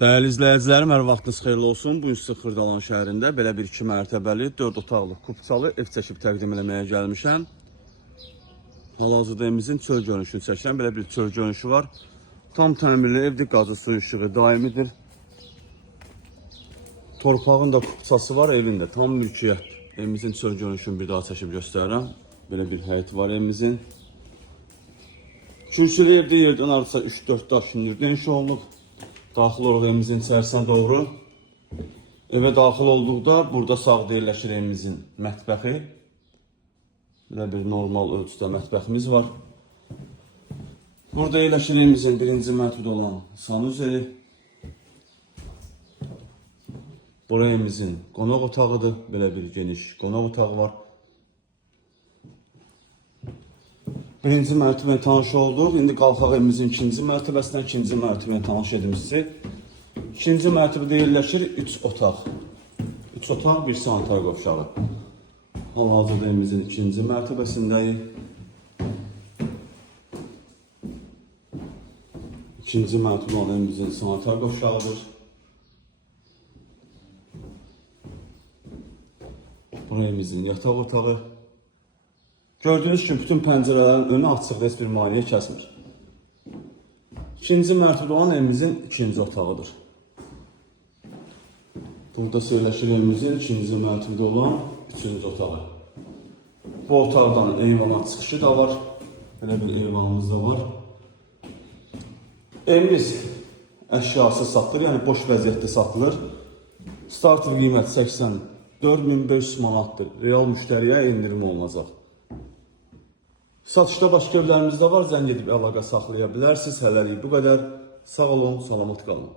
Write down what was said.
Dəyərli izləyicilərim, hər vaxtınız xeyirli olsun. Bu gün sizə Xırdalan şəhərində belə bir 2 mərtəbəli, 4 otaqlı, kupçalı ev çəkib təqdim eləməyə gəlmişəm. Hal-hazırda evimizin çöl görünüşünü çəkirəm. Belə bir çöl görünüşü var. Tam təmirli evdir, qazı su işığı daimidir. Torpağın da kupçası var, evin də tam mülkiyyət. Evimizin çöl görünüşünü bir daha çəkib göstərirəm. Belə bir həyət var evimizin. Kürsülü evdə yerdən arısa 3-4 daş hündürlükdə inşa olunub. Daxil olub evimizin içərisinə doğru. Evə daxil olduqda burada sağda yerləşir evimizin mətbəxi. Belə bir normal ölçüdə mətbəximiz var. Burada yerləşir evimizin birinci mərtəbədə olan sanuzeli. Bura evimizin qonaq otağıdır. Belə bir geniş qonaq otağı var. Birinci mərtəbəyə tanış olduq. İndi qalxaq evimizin ikinci mərtəbəsindən, ikinci mərtəbəyə tanış edim sizi. İkinci mərtəbədə yerləşir 3 otaq. 3 otaq, bir sanitar qovşağı. Hal-hazırda evimizin ikinci mərtəbəsindəyik. İkinci mərtəbə olan evimizin sanitar qovşağıdır. Bura evimizin yataq otağı. Gördüğünüz kimi bütün pəncərələrin önü açıqdır, heç bir maneə kəsmir. İkinci mərtəbədə olan evimizin ikinci otağıdır. Burada yerləşir evimizin ikinci mərtəbədə olan üçüncü otağı. Bu otaqdan eyvana çıxışı da var. Belə bir eyvanımız da var. Evimiz əşyası satılır, yəni boş vəziyyətdə satılır. Starter qiyməti 84.500 manatdır. Real müştəriyə endirim olunacaq. Satışda başqa evlərimiz də var, zəng edib əlaqə saxlaya bilərsiniz. Hələlik bu qədər. Sağ olun, salamat qalın.